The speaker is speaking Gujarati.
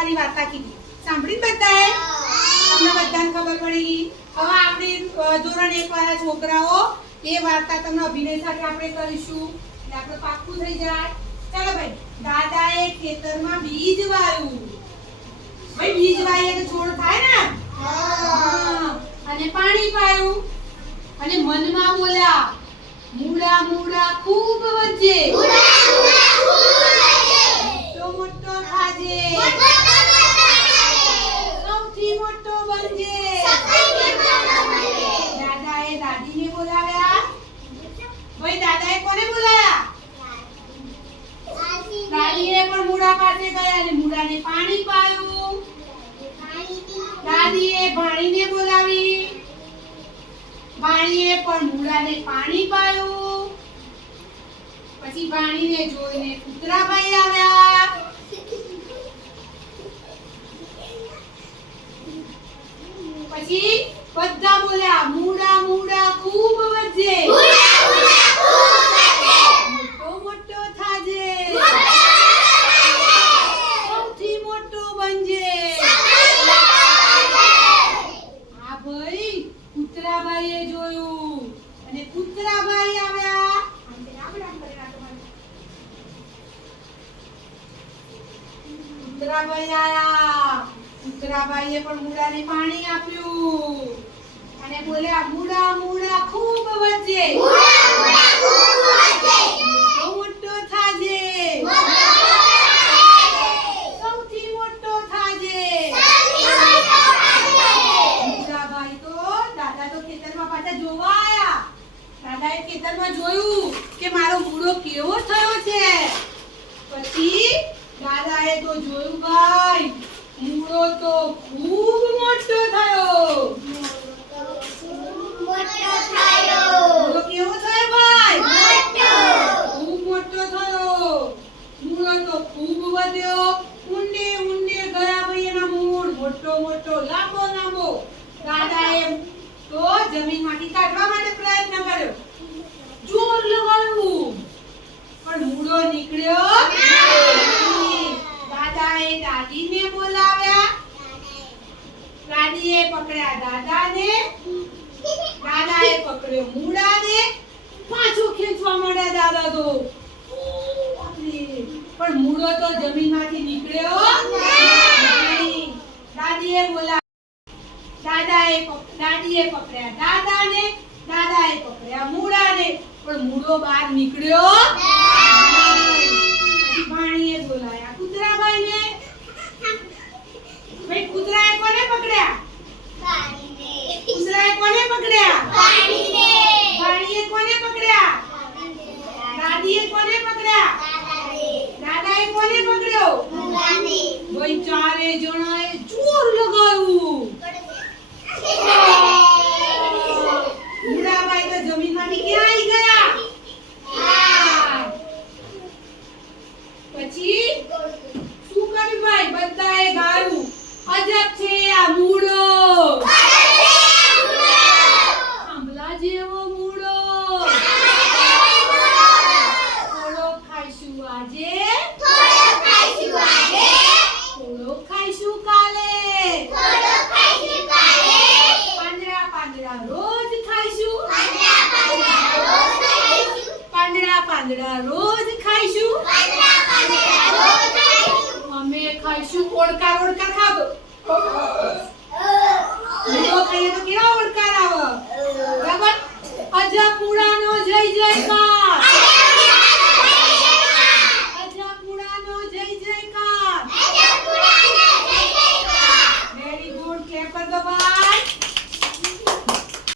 વાળી વાર્તા કીધી. સાંભળી બધાએ? તમને બધાને ખબર પડી ગઈ. હવે આપણે ધોરણ 1 વાળા છોકરાઓ એ વાર્તા તમને અભિનય સાથે આપણે કરીશું એટલે આપણે પાક્કું થઈ જાય. ચાલો ભાઈ. દાદાએ ખેતરમાં બીજ વાવ્યું. ભાઈ બીજ વાવીએ તો છોડ થાય ને? હા. અને પાણી પાયું અને મનમાં બોલ્યા, મૂળા મૂળા ખૂબ વધજે, મોટો મોટો થાજે, સૌથી મોટો બનજે. દાદાએ દાદીને બોલાવ્યા. ભાઈ દાદાએ કોને બોલાયા? દાદીએ પણ મૂળા પાસે ગયા અને મૂળાને પાણી પાયું. દાદીએ ભાણીને બોલાવી. ભાણીએ પણ મૂળાને પાણી પાયું. પછી ભાણીને જોઈને કૂતરાભાઈ આવ્યા. પછી બધા બોલ્યા, મૂળા મૂળા ખૂબ વધજે, મોટો મોટો થાજે, સૌથી મોટો બનજે. હા ભાઈ, કૂતરાભાઈએ જોયું અને કૂતરાભાઈ આવ્યા. કૂતરાભાઈ આયા. કૂતરાભાઈએ પણ મૂળાને પાણી આપ્યું અને બોલ્યા, મૂળા મૂળા ખૂબ વધજે, મોટો મોટો થાજે, સૌથી મોટો થાજે. કૂતરાભાઈ તો દાદા તો ખેતરમાં પાછા જોવા આયા. દાદાએ ખેતરમાં જોયું કે મારો મૂળો કેવો થયો છે. પછી દાદાએ તો જોયું ભાઈ, મૂળો તો ખૂબ મોટો થયો. મૂળો કેવો થયો ભાઈ? ખૂબ મોટો થયો. મૂળો તો ખૂબ વધ્યો. ઊંડે ઊંડે ગયા ભાઈ એના મૂળ, મોટો મોટો, લાંબો લાંબો. દાદાએ તો જમીનમાંથી કાઢવા માટે પ્રયત્ન કર્યો, જોર લગાવ્યું, પણ મૂળો નીકળ્યો નહીં. દાદાએ દાદીને બોલાવ્યા. દાદીએ પકડ્યા દાદાને. દાદાએ પકડ્યો મૂળાને. પાછું ખેંચવા માંડ્યા દાદા તો, પણ મૂળો તો જમીનમાંથી નીકળ્યો નહીં. દાદીએ પકડ્યા દાદાને. દાદાએ પકડ્યા મૂળાને, પણ મૂળો બહાર નીકળ્યો નહીં. પછી ભાણીએ બોલાયા કૂતરાભાઈને. ભાઈ કૂતરાએ કોને પકડ્યા? કૂતરાએ કોને પકડ્યા? ભાણીએ કોને પકડ્યા? દાદીએ કોને પકડ્યા? દાદાએ કોને પકડ્યો? ભાઈ ચારે જણાએ જોર લગાવ્યું. મૂળાભાઈ તો જમીનમાંથી ક્યાં આવી ગયા? પછી શું કર્યું ભાઈ? બધાએ ગાયું, અજબ છે આ મૂળો, આંબલા જેવો મૂળો. થોડો ખાઈશું આજે, થોડો ખાઈશું કાલે, પાંદડા પાંદડા રોજ ખાઈશું, પાંદડા પાંદડા રોજ ખાઈશું. અમે ખાઈશું ઓળકાર ઓળકાર ખાધો.